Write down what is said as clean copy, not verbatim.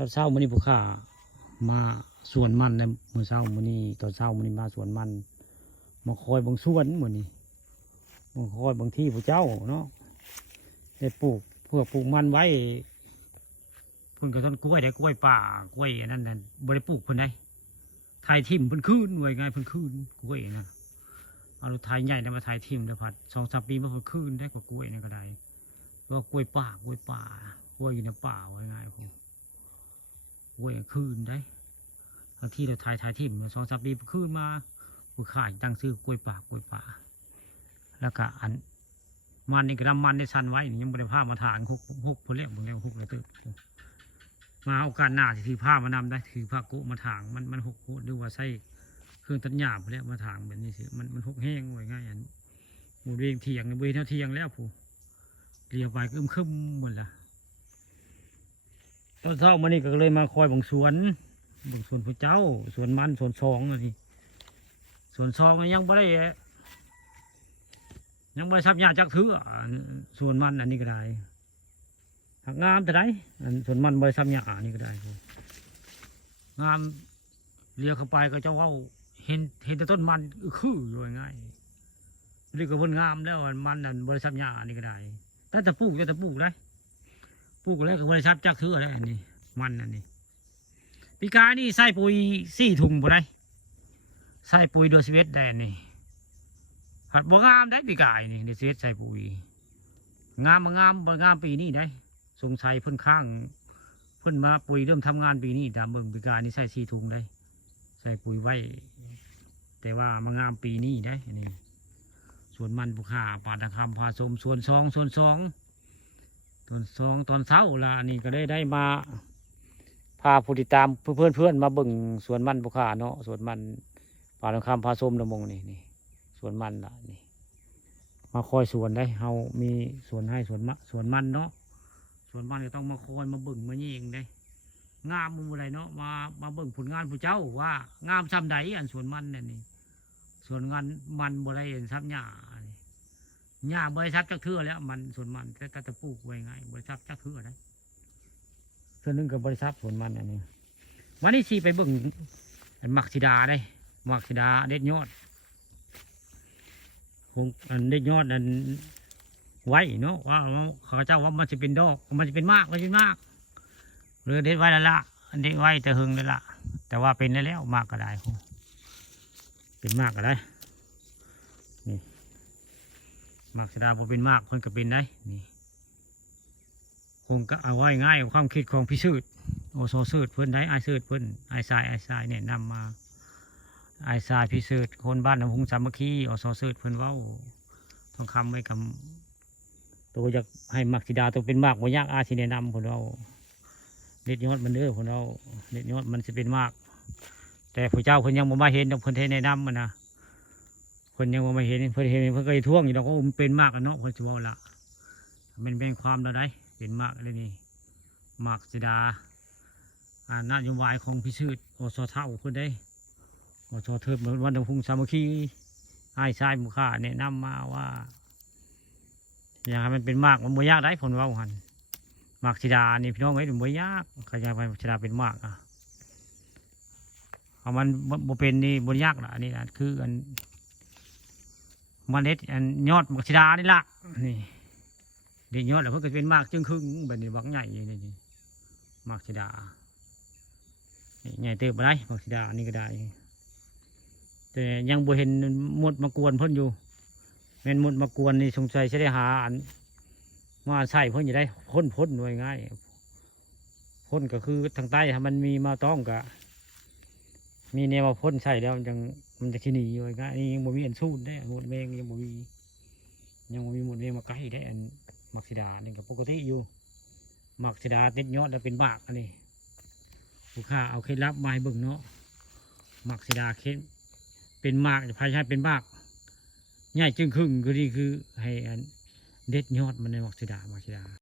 ตอนเช้ามื้อนี้ผู้ข้ามาสวนมันในมื้อเช้ามื้อนี้ตอนเช้ามื้อนี้มาสวนมันมาคอยบางสวนมื้อนี้มาคอยบางที่ผู้เจ้าเนาะได้ปลูกเพื่อปลูกมันไว้เพิ่นก็ต้นกล้วยได้กล้วยป่ากล้วยอันนั้นน่ะบ่ได้ปลูกเพิ่นได้ทายทิ่มเพิ่นคืนหน่วยไงเพิ่นคืนกล้วยนะเอารถไถใหญ่นำมาทายทิ่มแล้วพัด 2-3 ปีมาเพิ่นคืนได้กว่ากล้วยนั่นก็ได้เพราะกล้วยป่ากล้วยป่ากล้วยอยู่ในป่าว่าง่ายๆพุ่นกล้วยคืนได้บางทีเราทายทิ่ม2-3 ปีคืนมาผู้ขายตั้งซื้อกล้วยป่ากล้วยป่าแล้วก็อันมันนี่ก็นำมันได้สั้นไว้ยังบ่ได้พามาถางหกพุ่นแล้วบ่แล้ว6แล้วตึกมาโอกาสหน้าสิถือผ้ามานำได้ถือผ้าโกะมาถางมันหกโคตรหรือว่าใส่เครื่องตัดหญ้าพุ่นแล้วมาถางแบบนี้สิมันหกแห้งไว้ง่ายอันหมู่เรียงเถียงเว้ยเท่าเถียงแล้วผู้เรียกไปก็คึมหมดละตอนเช้ามานี่ก็เลยมาคอยบังสวนพระเจ้าสวนมันสวนซองเลยสวนซองยังไม่ได้ทำยาจักเถื่อสวนมันอันนี้ก็ได้หักงามแต่ได้สวนมันบริษัทยาอันนี้ก็ได้งามเลี้ยวเข้าไปก็จะว่าเห็นแต่ต้นมันคืออยู่ง่ายนี่ก็บนงามแล้วมันอันบริษัทยาอันนี้ก็ได้แต่ปลูกได้ปลูกแล้วก็บริษัทจักเถื่อได้อันนี้มันอันนี้ปีกานี่ใส่ปุ๋ย4 ถุงบ่ได้ใส่ปุ๋ยโดย11แดนนี่หัดบ่งามได้ปีกายนี่โดย11ใส่ปุ๋ยงามบ่งามปีนี้ได้สงสัยเพิ่นข้างเพิ่นมาปุ๋ยเริ่มทำงานปีนี้ตามเบิ่งปีกานี่ใส่4 ถุงได้ใส่ปุ๋ยไว้แต่ว่ามางามปีนี้ได้นี่สวนมันผู้ค้าป่าตะคำพาชมสวนซองตอนเช้าละอันนี้ก็ได้มาพาผู้ติดตามเพื่อนมาเบิ่งสวนมันผู้ค้าเนาะสวนมันป่าตะคำพาชมละมงนี่สวนมันละนี่มาคอยสวนได้เฮามีสวนให้สวนมันเนาะสวนมันก็ต้องมาคอยมาเบิ่งมายิงได้งามมุมอะไรเนาะมาเบิ่งผลงานผู้เจ้าว่างามซ้ำใดอันสวนมันนี่สวนงานมันบริเวณซ้ำหญ้าบริษัทจักเทื่อแล้วมันสวนมันก็จะปลูกไว้ไงบริษัทจักเทื่อได้ส่วนหนึ่งกับบริษัทสวนมันอันนี้วันนี้ไปเบิ่งหมักสีดาได้หมักสีดาเด็ดยอดเด็ดยอดนั้นไว้เนาะว่าข้าพเจ้าว่ามันจะเป็นดอกมันจะเป็นมากเลยเด็ดไว้แล้วละเด็ดไว้แต่หึงแล้วละแต่ว่าเป็นแล้วมากก็ได้เป็นมากก็ได้นี่มากสีดาพอเป็นมากเพิ่นก็เป็นได้นี่คงก็เอาไว้ง่ายความคิดของพี่สืดโอโซสืดเพิ่นได้ไอสืดเพิ่นไอทรายเนี่ยนำมาไอทรายพี่สืดคนบ้านน้ำหุงสามัคคีโอโซสืดเพิ่นเว้าทองคำไว้กับตัวอยากให้มักสีดาตัวเป็นมากบ่ยากอาชีแนะนำเพิ่นเว้าเด็ดยอดมันเด้อเพิ่นเว้าเด็ดยอดมันจะเป็นมากแต่พระเจ้าเพิ่นยังบ่มาเห็นเพิ่นแนะนำมันนะเพิ่นยังบ่มาเห็นเพิ่นก็ท่วงอยู่ดอกว่ามันเป็นมากกันเนาะเพิ่นสิเว้าละมันเป็นความแล้วได้เป็นมากเลยนี่มากสีดานโยบายของพิชืดอสเท่าเพิ่นได้อสเทิดเหมือนวันดงพุงสามัคคีให้ชายมุขะแนะนำมาว่าอยากให้มันเป็นมากมันบ่ยากได้ผลว่าหันมากสีดานี่พี่น้องเอ้ยมันบ่ยากขยายไปสีดาเป็นมากเอามันบ่เป็นนี่บ่ยากละนี่นะคืออันมันเล็ดอันยอดมักสีดานี่ละนี่เด็กยอดแล้วเพิ่งเป็นมากจึงครึ่งแบบนี้บักใหญ่นี่มักสีดาใหญ่เติบไปได้มักสีดานี่ก็ได้แต่ยังบ่เห็นมดมากวนเพิ่นอยู่เป็นมดมากวนนี่สงสัยจะได้หาอันมาใส่เพิ่นอยู่ได้พ่นหน่วยง่ายพ่นก็คือทางใต้มันมีมาต้องกะมีแนวมาพ่นใส่แล้วมันจะขี้หนีอยู่ง่ายนี่ยังบ่มีอันสู้ได้หมดแมงยังบ่มีหมดแมงมาใกล้ได้อันมักสีดานี่ก็ปกติอยู่มักสีดาติดยอดแล้วเป็นบากอันนี้ผู้ค้าเอาเคล็ดลับมาให้เบิ่งเนาะมักสีดาเคล็ดเป็นมากภายใช้เป็นบากง่ายจึงครึ่งก็ดีคือให้อันเด็ดยอดมันในมักสีดา